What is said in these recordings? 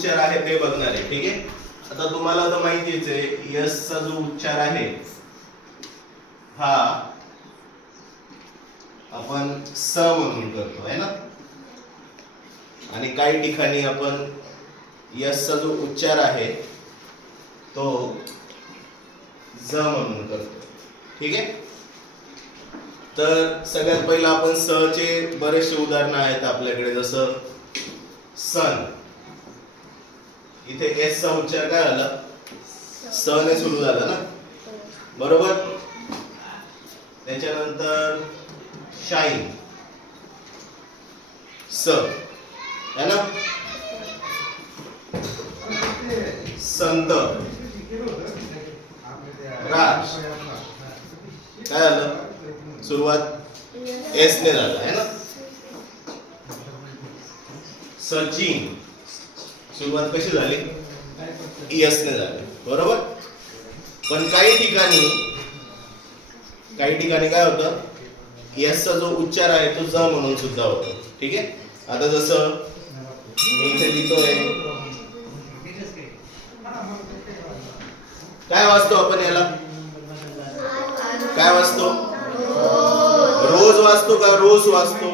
उच्चार आहे ते बघणार आहे. ठीक आहे, आता तुम्हाला तर माहितीच आहे यस चा जो उच्चार आहे हा आपण स म्हणून करतो है ना, आणि काही ठिकाणी आपण यस चा जो उच्चार आहे तो ज म्हणून करतो. ठीक आहे, तर सगळ्यात पहिला आपण स चे बरेचसे उदाहरण आहेत आपल्याकडे, जसं सन. इथे एस चा उच्चार काय झाला, स ने सुरू झाला ना, बरोबर. त्याच्यानंतर शाईन स है ना, संत राज काय झालं, सुरुवात एस ने झाला है ना. सचिन सुरुवात कशी झाली, एस ने झाली, बरोबर. पण काही ठिकाणी काय होतं, एस चा जो उच्चार आहे तो ज म्हणून सुद्धा होतो. ठीक आहे, आता जसं मी इथे लिहितोय, काय वाचतो आपण याला, काय वाचतो, रोज वाचतो का रोज वाचतो,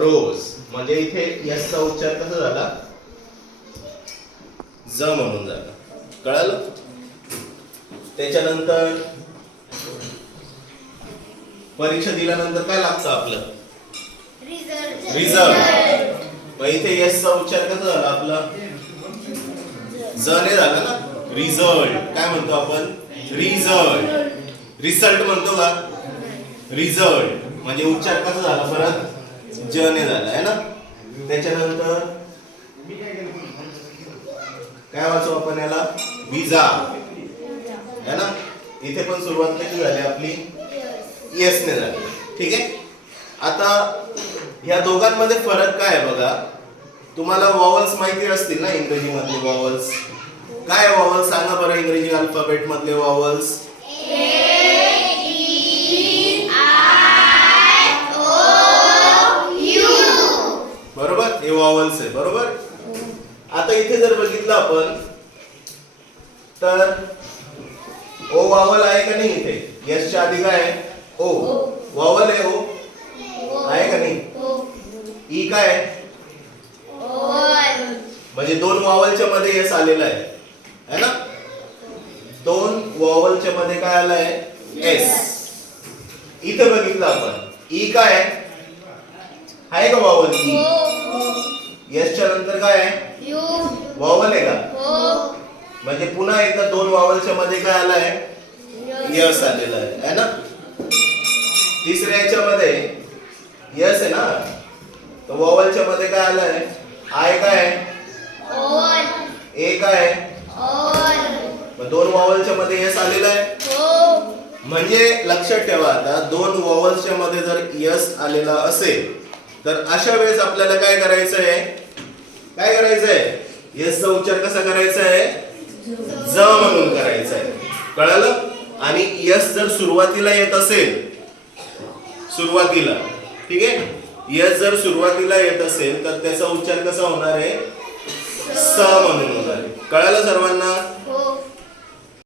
रोज. म्हणजे इथे यस चा उच्चार कसा झाला, ज म्हणून झाला. कळालं. त्याच्यानंतर परीक्षा दिल्यानंतर काय लागतं आपलं, रिझल्ट. मग इथे यस चा उच्चार कसा झाला आपला, ज ने झाला ना, रिझल्ट. काय म्हणतो आपण, रिझल्ट. रिझल्ट म्हणतो का, रिझल्ट. म्हणजे उच्चार कसा झाला परत, ज ने झाला है ना. त्याच्यानंतर काय वाचू आपण याला, विजा है ना. इथे पण सुरुवात कशी झाली आपली, यस ने झाली. ठीक आहे, आता ह्या दोघांमध्ये फरक काय आहे बघा. तुम्हाला वॉवल्स माहिती असतील ना इंग्रजी मधले वॉवल्स. काय वॉवल्स सांगा बरं, इंग्रजी अल्फाबेट मधले वॉवल्स. बरोबर, हे वॉवल्स आहे, बरोबर. आता इथे जर बघितलं आपण तर ओ वॉवल आहे का नाही, इथे यस च्या आधी काय आहे, ओ वॉवल आहे, ओ आहे का नाही. ई काय आहे, म्हणजे दोन वॉवलच्या मध्ये यस आलेला आहे ना. दोन वॉवलच्या मध्ये काय आलं आहे, एस. इथे बघितलं आपण ई काय आहे का वॉवल, ई. यस च्या नंतर काय आहे, वॉवल आहे का. म्हणजे पुन्हा एकदा दोन वॉवलच्या मध्ये काय आलं आहे, यस आलेला आहे ना. तिसऱ्या याच्यामध्ये यस आहे ना, तर वॉवलच्या मध्ये काय आलं आहे, आय काय आहे, ए काय आहे. दोन वॉवलच्या मध्ये यस आलेला आहे. म्हणजे लक्षात ठेवा, आता दोन वॉवल्सच्या मध्ये जर यस आलेला असेल तर अशा वेळेस आपल्याला काय करायचं आहे, यस चा उच्चार कसा करायचा आहे, ज म्हणून करायचा आहे. कळालं. आणि यस जर सुरुवातीला येत असेल, सुरुवातीला, ठीक आहे, यस जर सुरुवातीला येत असेल तर त्याचा उच्चार कसा होणार आहे, स म्हणून होणार आहे. कळालं सर्वांना.